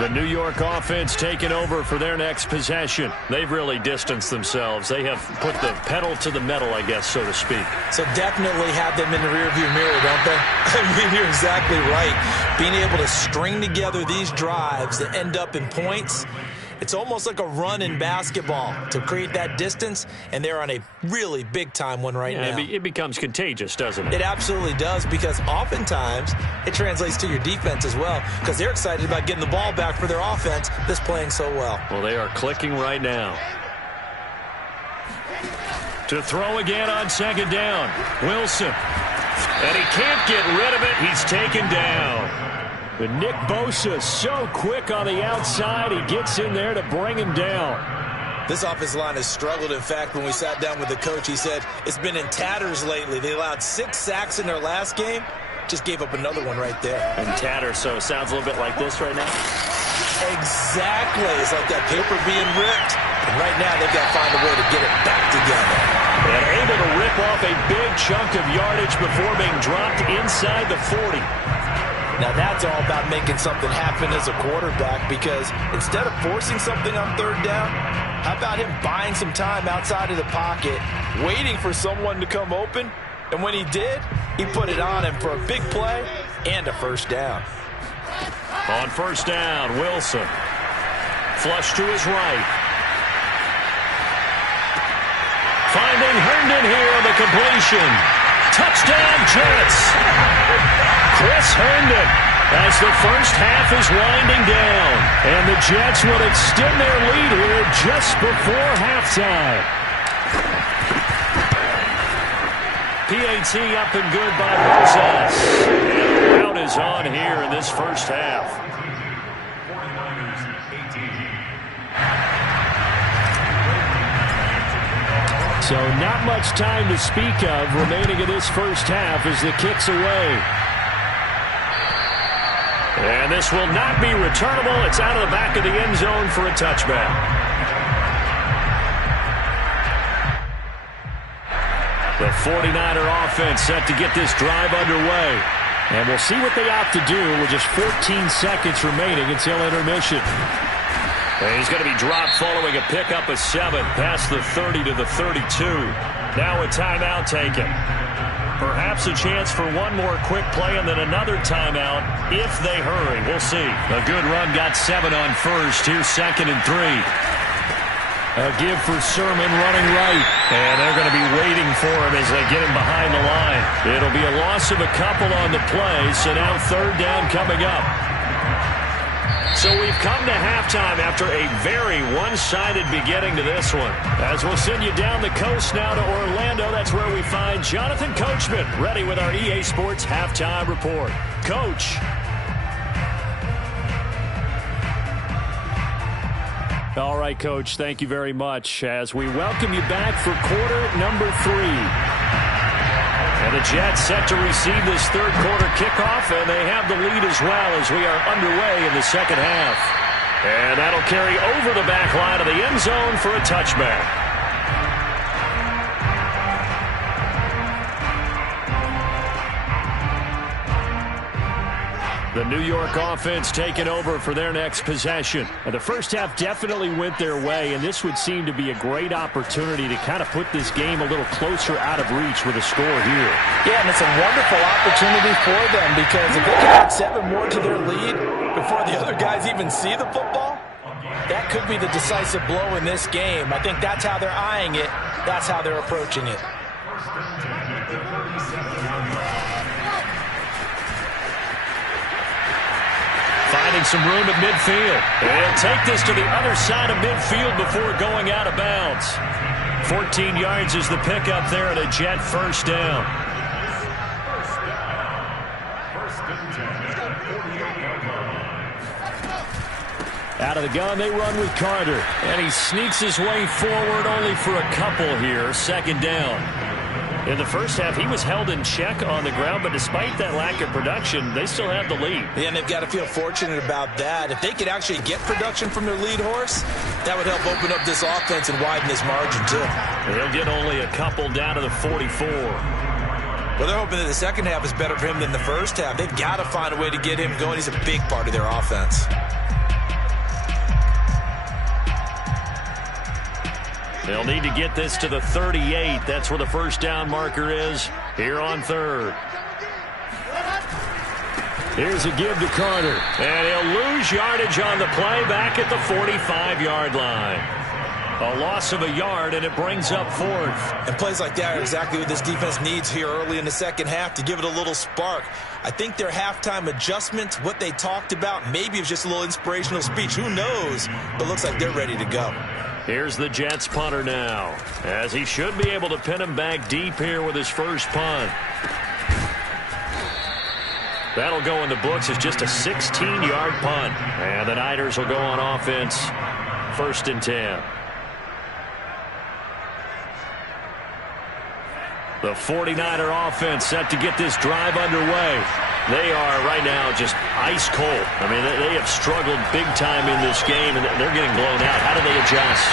The New York offense taking over for their next possession. They've really distanced themselves. They have put the pedal to the metal, I guess, so to speak. So definitely have them in the rearview mirror, don't they? I mean, you're exactly right. Being able to string together these drives that end up in points, it's almost like a run in basketball to create that distance, and they're on a really big-time one right now. It becomes contagious, doesn't it? It absolutely does, because oftentimes it translates to your defense as well, because they're excited about getting the ball back for their offense that's playing so well. Well, they are clicking right now. To throw again on second down, Wilson. And he can't get rid of it. He's taken down. But Nick Bosa so quick on the outside, he gets in there to bring him down. This offensive line has struggled. In fact, when we sat down with the coach, he said it's been in tatters lately. They allowed 6 sacks in their last game. Just gave up another one right there. And tatters, so it sounds a little bit like this right now? Exactly. It's like that paper being ripped. And right now they've got to find a way to get it back together. And able to rip off a big chunk of yardage before being dropped inside the 40. Now that's all about making something happen as a quarterback, because instead of forcing something on third down, how about him buying some time outside of the pocket, waiting for someone to come open, and when he did, he put it on him for a big play and a first down. On first down, Wilson. Flush to his right. Finding Herndon here on the completion. Touchdown, Jets. Chris Herndon, as the first half is winding down. And the Jets will extend their lead here just before halftime. PAT up and good by Rosas. And the rout is on here in this first half. So not much time to speak of remaining in this first half as the kick's away. And this will not be returnable. It's out of the back of the end zone for a touchback. The 49er offense set to get this drive underway. And we'll see what they opt to do with just 14 seconds remaining until intermission. And he's going to be dropped following a pickup of 7 past the 30 to the 32. Now a timeout taken. Perhaps a chance for one more quick play and then another timeout if they hurry. We'll see. A good run got 7 on first. Here's 2nd and 3. A give for Sermon running right. And they're going to be waiting for him as they get him behind the line. It'll be a loss of a couple on the play. So now 3rd down coming up. So we've come to halftime after a very one-sided beginning to this one. As we'll send you down the coast now to Orlando, that's where we find Jonathan Coachman ready with our EA Sports Halftime Report. Coach. All right, Coach, thank you very much as we welcome you back for quarter number 3. And the Jets set to receive this 3rd quarter kickoff, and they have the lead as well as we are underway in the 2nd half. And that'll carry over the back line of the end zone for a touchback. The New York offense taking over for their next possession. And the first half definitely went their way, and this would seem to be a great opportunity to kind of put this game a little closer out of reach with a score here. Yeah, and it's a wonderful opportunity for them, because if they can add 7 more to their lead before the other guys even see the football, that could be the decisive blow in this game. I think that's how they're eyeing it. That's how they're approaching it. Finding some room at midfield. They'll take this to the other side of midfield before going out of bounds. 14 yards is the pickup there at a Jet first down. Out of the gun, they run with Carter. And he sneaks his way forward only for a couple here. 2nd down. In the first half, he was held in check on the ground, but despite that lack of production, they still have the lead. Yeah, and they've got to feel fortunate about that. If they could actually get production from their lead horse, that would help open up this offense and widen this margin, too. They'll get only a couple down to the 44. Well, they're hoping that the second half is better for him than the first half. They've got to find a way to get him going. He's a big part of their offense. They'll need to get this to the 38. That's where the first down marker is here on third. Here's a give to Carter. And he'll lose yardage on the play back at the 45-yard line. A loss of a yard, and it brings up fourth. And plays like that are exactly what this defense needs here early in the second half to give it a little spark. I think their halftime adjustment, what they talked about, maybe it was just a little inspirational speech. Who knows? But looks like they're ready to go. Here's the Jets punter now, as he should be able to pin him back deep here with his first punt. That'll go in the books as just a 16-yard punt. And the Niners will go on offense, 1st and 10. The 49er offense set to get this drive underway. They are right now just ice cold. I mean, they have struggled big time in this game, and they're getting blown out. How do they adjust?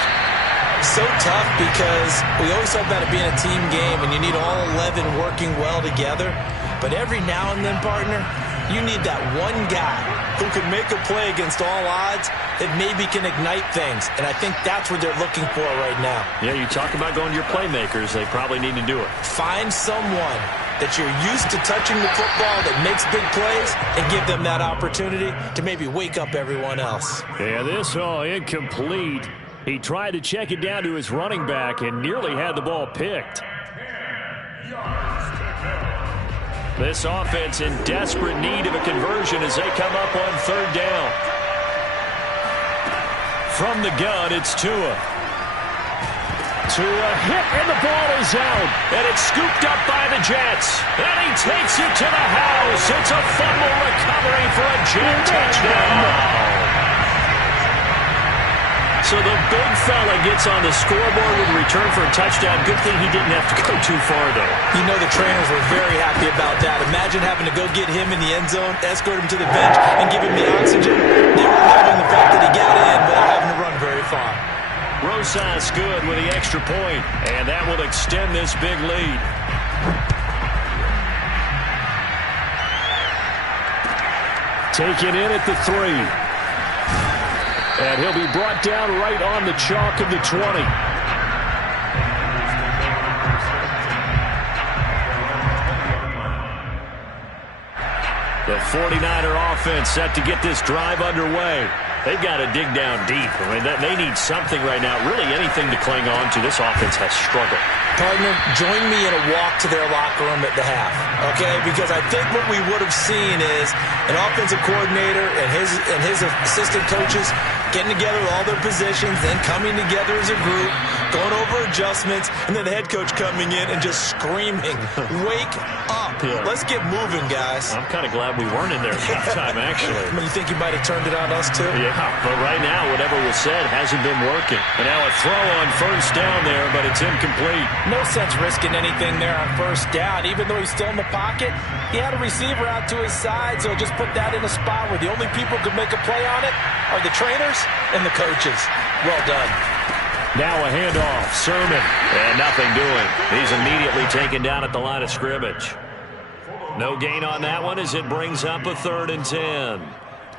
So tough because we always talk about it being a team game, and you need all 11 working well together. But every now and then, partner, you need that one guy who can make a play against all odds that maybe can ignite things. And I think that's what they're looking for right now. Yeah, you talk about going to your playmakers. They probably need to do it. Find someone that you're used to touching the football that makes big plays and give them that opportunity to maybe wake up everyone else. Yeah, this incomplete. He tried to check it down to his running back and nearly had the ball picked. This offense in desperate need of a conversion as they come up on 3rd down. From the gun, it's Tua. Tua hit, and the ball is out. And it's scooped up by the Jets. And he takes it to the house. It's a fumble recovery for a Jet touchdown. So the big fella gets on the scoreboard with a return for a touchdown. Good thing he didn't have to go too far, though. You know the trainers were very happy about that. Imagine having to go get him in the end zone, escort him to the bench, and give him the oxygen. They were loving the fact that he got in without having to run very far. Rosas good with the extra point, and that will extend this big lead. Taken in at the 3. And he'll be brought down right on the chalk of the 20. The 49er offense set to get this drive underway. They've got to dig down deep. I mean, they need something right now, really anything to cling on to. This offense has struggled. Partner, join me in a walk to their locker room at the half, okay? Because I think what we would have seen is an offensive coordinator and his assistant coaches getting together with all their positions, then coming together as a group, going over adjustments, and then the head coach coming in and just screaming, "Wake up. Yeah. Let's get moving, guys." I'm kind of glad we weren't in there at halftime, actually. I mean, you think you might have turned it on us, too? Yeah, but right now, whatever was said hasn't been working. And now a throw on 1st down there, but it's incomplete. No sense risking anything there on 1st down. Even though he's still in the pocket, he had a receiver out to his side, so just put that in a spot where the only people who can make a play on it are the trainers and the coaches. Well done. Now a handoff. Sermon. And nothing doing. He's immediately taken down at the line of scrimmage. No gain on that one as it brings up a 3rd and 10.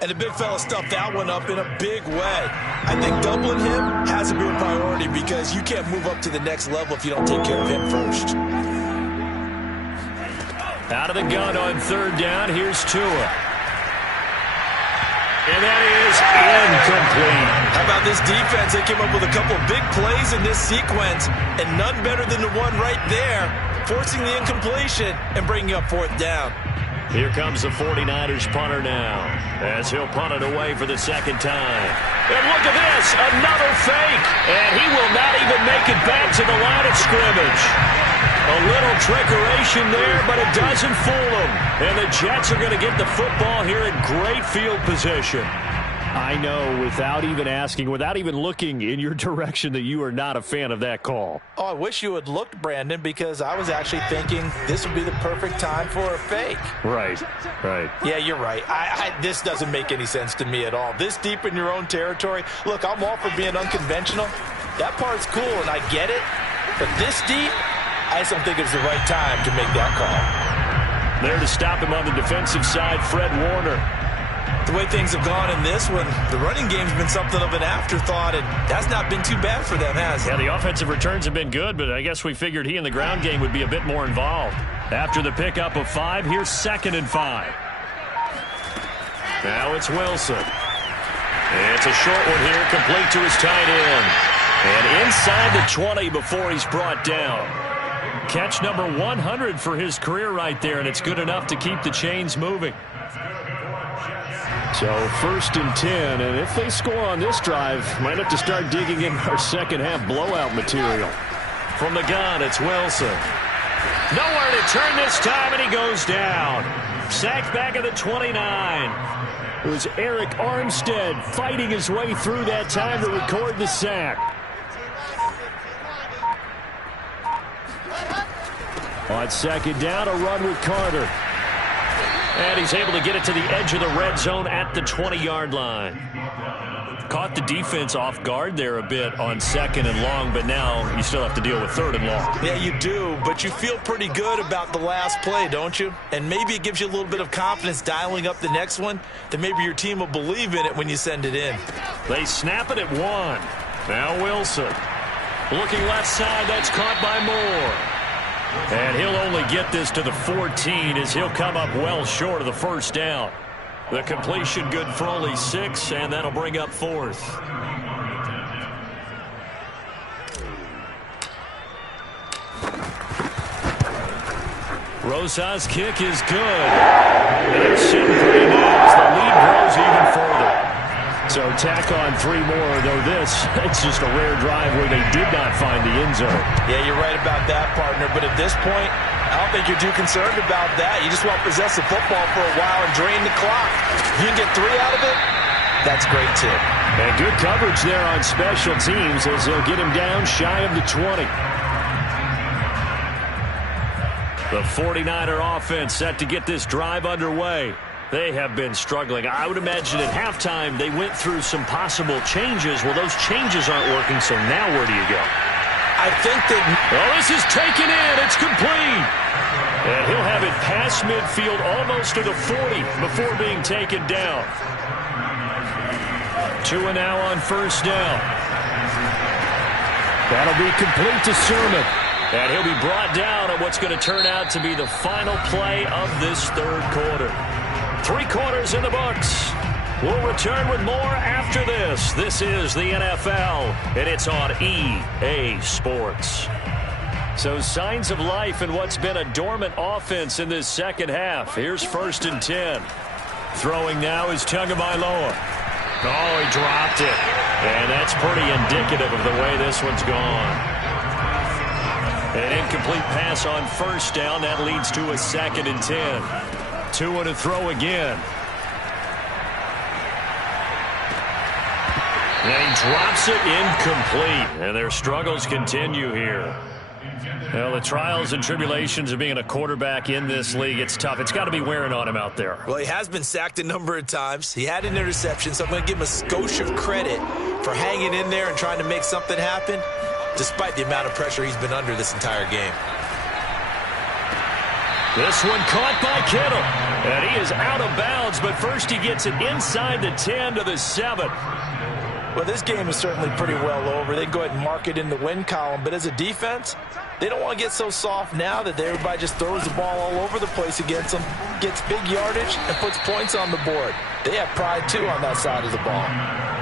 And the big fella stuffed that one up in a big way. I think doubling him has to be a priority because you can't move up to the next level if you don't take care of him first. Out of the gun on 3rd down. Here's Tua. And that is incomplete. How about this defense? They came up with a couple of big plays in this sequence, and none better than the one right there, forcing the incompletion and bringing up 4th down. Here comes the 49ers punter now, as he'll punt it away for the 2nd time. And look at this, another fake. And he will not even make it back to the line of scrimmage. A little trickeration there, but it doesn't fool them. And the Jets are going to get the football here in great field position. I know, without even asking, without even looking in your direction, that you are not a fan of that call. Oh, I wish you had looked, Brandon, because I was actually thinking this would be the perfect time for a fake. Right. Yeah, you're right. This doesn't make any sense to me at all. This deep in your own territory. Look, I'm all for being unconventional. That part's cool, and I get it. But this deep, I just don't think it's the right time to make that call. There to stop him on the defensive side, Fred Warner. The way things have gone in this one, the running game's been something of an afterthought, and that's not been too bad for them, has it? Yeah, the offensive returns have been good, but I guess we figured he in the ground game would be a bit more involved. After the pickup of 5, here's 2nd and 5. Now it's Wilson. It's a short one here, complete to his tight end. And inside the 20 before he's brought down. Catch number 100 for his career right there, and it's good enough to keep the chains moving. So 1st and 10, and if they score on this drive, might have to start digging in our second half blowout material. From the gun, it's Wilson. Nowhere to turn this time, and he goes down. Sacked back at the 29. It was Eric Armstead fighting his way through that time to record the sack. On 2nd down, a run with Carter. And he's able to get it to the edge of the red zone at the 20-yard line. Caught the defense off guard there a bit on 2nd and long, but now you still have to deal with 3rd and long. Yeah, you do, but you feel pretty good about the last play, don't you? And maybe it gives you a little bit of confidence dialing up the next one, that maybe your team will believe in it when you send it in. They snap it at 1. Now Wilson. Looking left side, that's caught by Moore. And he'll only get this to the 14 as he'll come up well short of the 1st down. The completion good for only 6, and that'll bring up 4th. Rosas' kick is good. And they're sitting pretty nice. The lead grows even further. So tack on 3 more, though it's just a rare drive where they did not find the end zone. Yeah, you're right about that, partner. But at this point, I don't think you're too concerned about that. You just want to possess the football for a while and drain the clock. If you can get 3 out of it, that's great, too. And good coverage there on special teams as they'll get him down shy of the 20. The 49er offense set to get this drive underway. They have been struggling. I would imagine at halftime they went through some possible changes. Well, those changes aren't working, so now where do you go? I think that... Well, this is taken in. It's complete. And he'll have it past midfield almost to the 40 before being taken down. 2 and now on 1st down. That'll be complete to Sermon. And he'll be brought down at what's going to turn out to be the final play of this 3rd quarter. 3 quarters in the books. We'll return with more after this. This is the NFL, and it's on EA Sports. So signs of life in what's been a dormant offense in this second half. Here's 1st and 10. Throwing now is Tagovailoa. Oh, he dropped it. And that's pretty indicative of the way this one's gone. An incomplete pass on 1st down. That leads to a 2nd and 10. 2 and a throw again. And he drops it incomplete. And their struggles continue here. Well, the trials and tribulations of being a quarterback in this league, it's tough. It's got to be wearing on him out there. Well, he has been sacked a number of times. He had an interception, so I'm going to give him a skosh of credit for hanging in there and trying to make something happen, despite the amount of pressure he's been under this entire game. This one caught by Kittle. And he is out of bounds, but first he gets it inside the 10 to the 7. Well, this game is certainly pretty well over. They can go ahead and mark it in the win column. But as a defense, they don't want to get so soft now that everybody just throws the ball all over the place against them, gets big yardage, and puts points on the board. They have pride, too, on that side of the ball.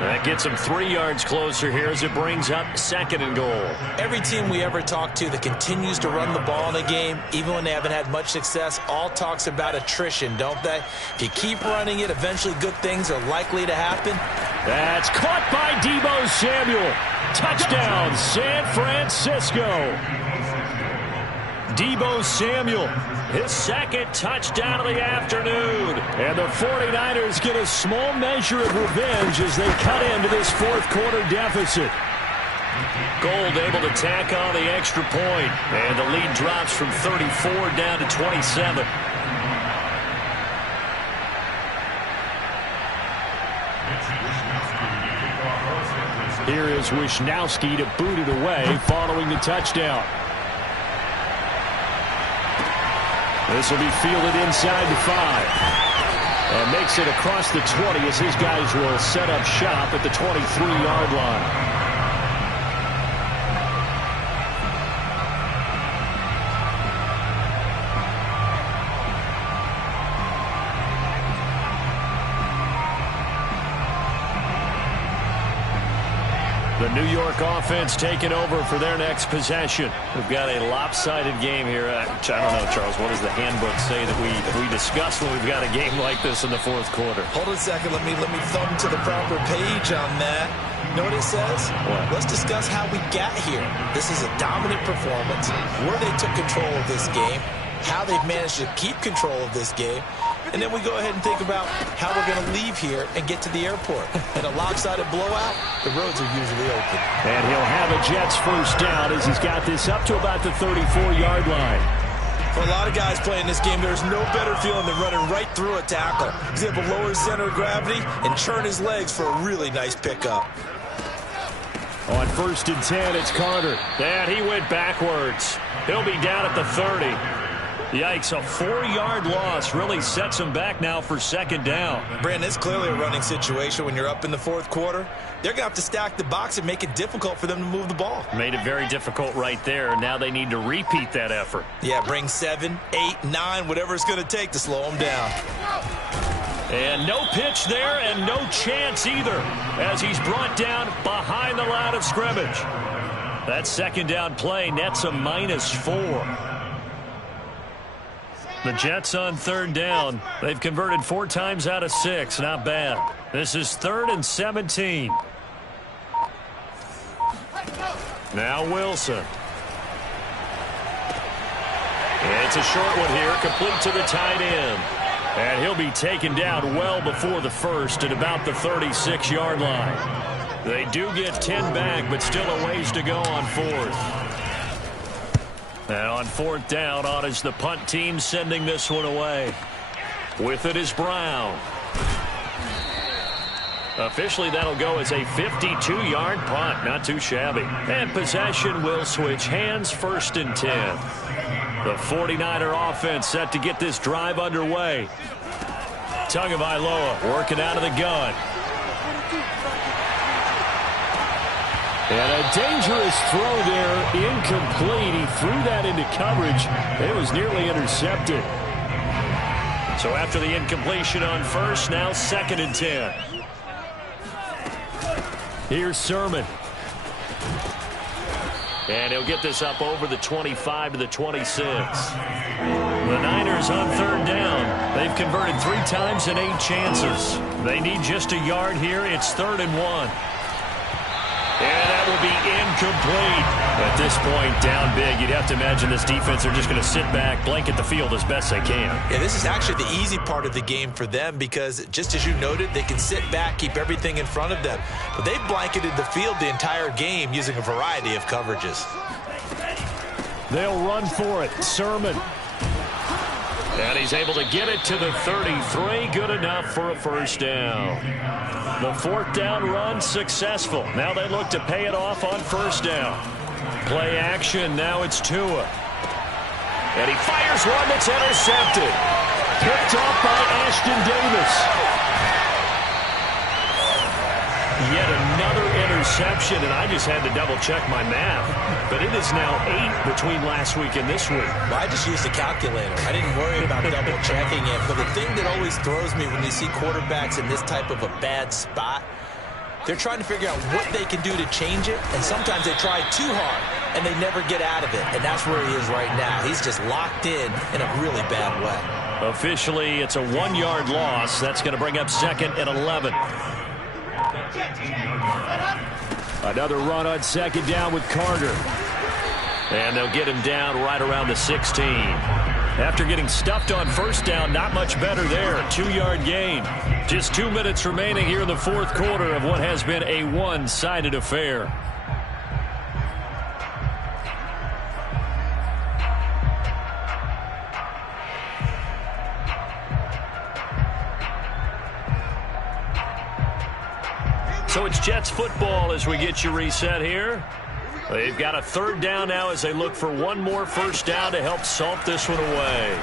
That gets them 3 yards closer here as it brings up 2nd and goal. Every team we ever talk to that continues to run the ball in a game, even when they haven't had much success, all talks about attrition, don't they? If you keep running it, eventually good things are likely to happen. That's caught by Deebo Samuel. Touchdown, San Francisco. Deebo Samuel, his 2nd touchdown of the afternoon. And the 49ers get a small measure of revenge as they cut into this 4th quarter deficit. Gold able to tack on the extra point. And the lead drops from 34 down to 27. Here is Wisnowski to boot it away following the touchdown. This will be fielded inside the 5. And makes it across the 20 as his guys will set up shop at the 23-yard line. The New York offense taking over for their next possession. We've got a lopsided game here. I don't know, Charles, what does the handbook say that we discuss when we've got a game like this in the fourth quarter? Hold on a second. Let me thumb to the proper page on that. You know what it says? What? Let's discuss how we got here. This is a dominant performance, where they took control of this game, how they've managed to keep control of this game, and then we go ahead and think about how we're going to leave here and get to the airport. In a lopsided blowout, the roads are usually open. And he'll have a Jets first down as he's got this up to about the 34-yard line. For a lot of guys playing this game, there's no better feeling than running right through a tackle. He's able to lower his center of gravity and churn his legs for a really nice pickup. On 1st and 10, it's Carter. And he went backwards. He'll be down at the 30. Yikes, a 4-yard loss really sets him back now for second down. Brandon, it's clearly a running situation when you're up in the fourth quarter. They're going to have to stack the box and make it difficult for them to move the ball. Made it very difficult right there. Now they need to repeat that effort. Yeah, bring 7, 8, 9, whatever it's going to take to slow them down. And no pitch there and no chance either as he's brought down behind the line of scrimmage. That second down play nets a -4. The Jets on 3rd down. They've converted 4 times out of 6. Not bad. This is 3rd and 17. Now Wilson. It's a short one here, complete to the tight end. And he'll be taken down well before the first at about the 36-yard line. They do get 10 back, but still a ways to go on 4th. And on 4th down, on is the punt team sending this one away. With it is Brown. Officially, that'll go as a 52-yard punt. Not too shabby. And possession will switch hands, 1st and 10. The 49er offense set to get this drive underway. Tagovailoa working out of the gun. And a dangerous throw there, incomplete. He threw that into coverage. It was nearly intercepted. So after the incompletion on 1st, now 2nd and 10. Here's Sermon. And he'll get this up over the 25 to the 26. The Niners on 3rd down. They've converted 3 times and 8 chances. They need just a yard here. It's 3rd and 1. And that will be incomplete. At this point, down big, you'd have to imagine this defense are just going to sit back, blanket the field as best they can. Yeah, this is actually the easy part of the game for them because, just as you noted, they can sit back, keep everything in front of them. But they've blanketed the field the entire game using a variety of coverages. They'll run for it. Sermon. And he's able to get it to the 33. Good enough for a first down. The 4th down run successful. Now they look to pay it off on 1st down. Play action. Now it's Tua. And he fires one that's intercepted. Picked off by Ashton Davis. Yet another interception, and I just had to double-check my math. But it is now 8 between last week and this week. Well, I just used a calculator. I didn't worry about double-checking it. But the thing that always throws me when you see quarterbacks in this type of a bad spot, they're trying to figure out what they can do to change it, and sometimes they try too hard, and they never get out of it. And that's where he is right now. He's just locked in a really bad way. Officially, it's a 1-yard loss. That's going to bring up 2nd and 11. Another run on 2nd down with Carter. And they'll get him down right around the 16. After getting stuffed on 1st down, not much better there. 2-yard gain. Just 2 minutes remaining here in the 4th quarter of what has been a one-sided affair. So it's Jets football as we get you reset here. They've got a 3rd down now as they look for one more first down to help salt this one away.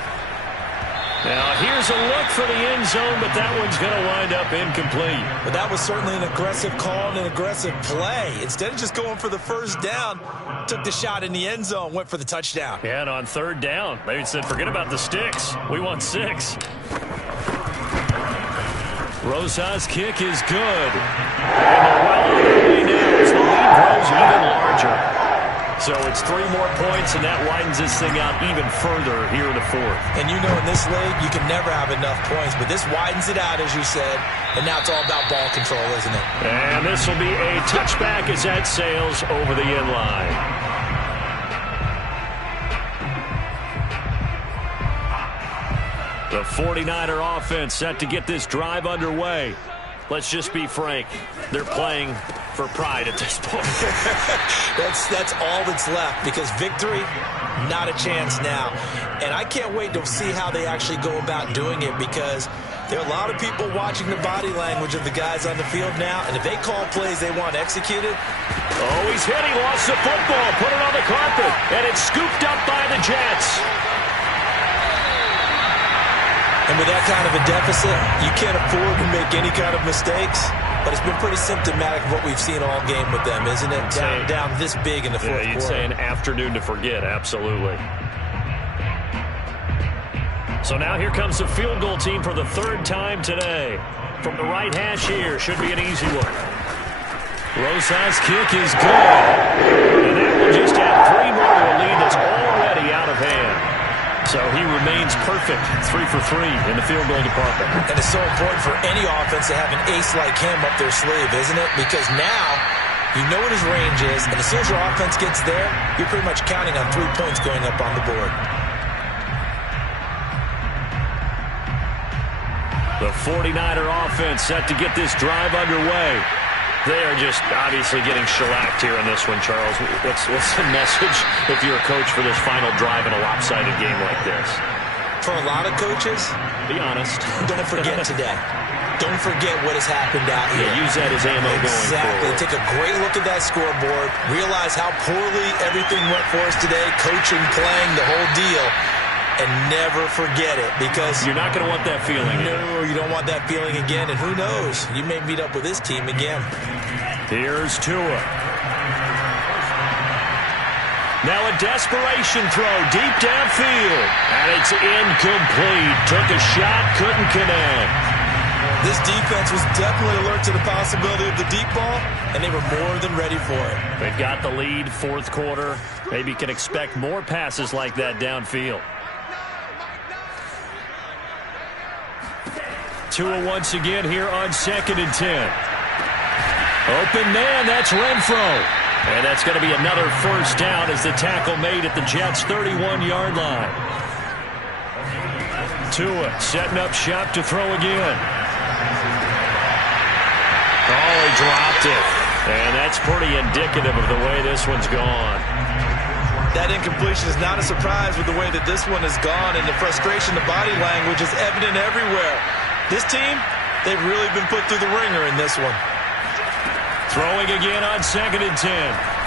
Now, here's a look for the end zone, but that one's going to wind up incomplete. But that was certainly an aggressive call and an aggressive play. Instead of just going for the first down, took the shot in the end zone, went for the touchdown. Yeah, and on third down, they said, forget about the sticks. We want 6. Rosas' kick is good. And they're well on their way now as the lead grows even larger. So it's 3 more points, and that widens this thing out even further here in the 4th. And you know in this league, you can never have enough points, but this widens it out, as you said, and now it's all about ball control, isn't it? And this will be a touchback as that sails over the end line. The 49er offense set to get this drive underway. Let's just be frank. They're playing for pride at this point. That's all that's left, because victory, not a chance now. And I can't wait to see how they actually go about doing it, because there are a lot of people watching the body language of the guys on the field now, and if they call plays they want executed. Oh, he's hit. He lost the football. Put it on the carpet, and it's scooped up by the Jets. And with that kind of a deficit, you can't afford to make any kind of mistakes. But it's been pretty symptomatic of what we've seen all game with them, isn't it? Down this big in the fourth quarter. You'd say an afternoon to forget, absolutely. So now here comes the field goal team for the 3rd time today. From the right hash here, should be an easy one. Rosas' kick is good. And that will just add 3 more to a lead that's already out of hand. So he remains perfect, 3 for 3 in the field goal department. And it's so important for any offense to have an ace like him up their sleeve, isn't it? Because now you know what his range is, and as soon as your offense gets there, you're pretty much counting on 3 points going up on the board. The 49er offense set to get this drive underway. They are just obviously getting shellacked here in this one, Charles. What's the message if you're a coach for this final drive in a lopsided game like this? For a lot of coaches, be honest. Don't forget today. Don't forget what has happened out here. Yeah, use that as ammo going forward. Exactly. Take a great look at that scoreboard. Realize how poorly everything went for us today. Coaching, playing, the whole deal. And never forget it, because you're not going to want that feeling. No, you don't want that feeling again. And who knows? You may meet up with this team again. Here's Tua. Now a desperation throw deep downfield. And it's incomplete. Took a shot, couldn't connect. This defense was definitely alert to the possibility of the deep ball, and they were more than ready for it. They've got the lead, 4th quarter. Maybe you can expect more passes like that downfield. Tua once again here on 2nd and 10. Open man, that's Renfro. And that's going to be another first down as the tackle made at the Jets' 31-yard line. Tua setting up shop to throw again. Oh, he dropped it. And that's pretty indicative of the way this one's gone. That incompletion is not a surprise with the way that this one has gone, and the frustration, the body language is evident everywhere. This team, they've really been put through the ringer in this one. Throwing again on 2nd and 10.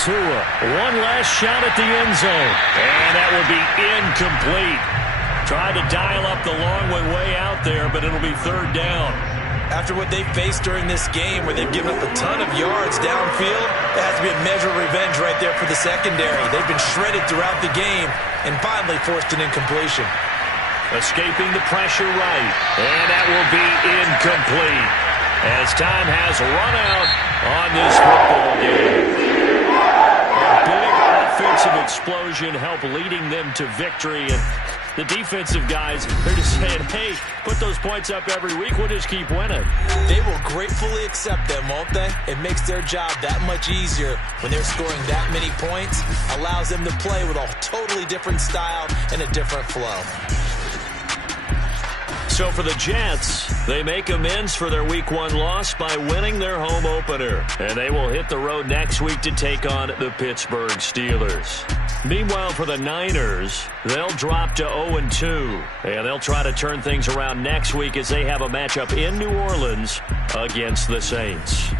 Tua, one last shot at the end zone. And that will be incomplete. Tried to dial up the long way out there, but it'll be 3rd down. After what they faced during this game, where they've given up a ton of yards downfield, there has to be a measure of revenge right there for the secondary. They've been shredded throughout the game and finally forced an incompletion. Escaping the pressure right. And that will be incomplete as time has run out on this football game. A big offensive explosion helped leading them to victory. And the defensive guys, they're just saying, hey, put those points up every week. We'll just keep winning. They will gratefully accept them, won't they? It makes their job that much easier when they're scoring that many points. Allows them to play with a totally different style and a different flow. So for the Jets, they make amends for their Week 1 loss by winning their home opener. And they will hit the road next week to take on the Pittsburgh Steelers. Meanwhile, for the Niners, they'll drop to 0-2. And they'll try to turn things around next week as they have a matchup in New Orleans against the Saints.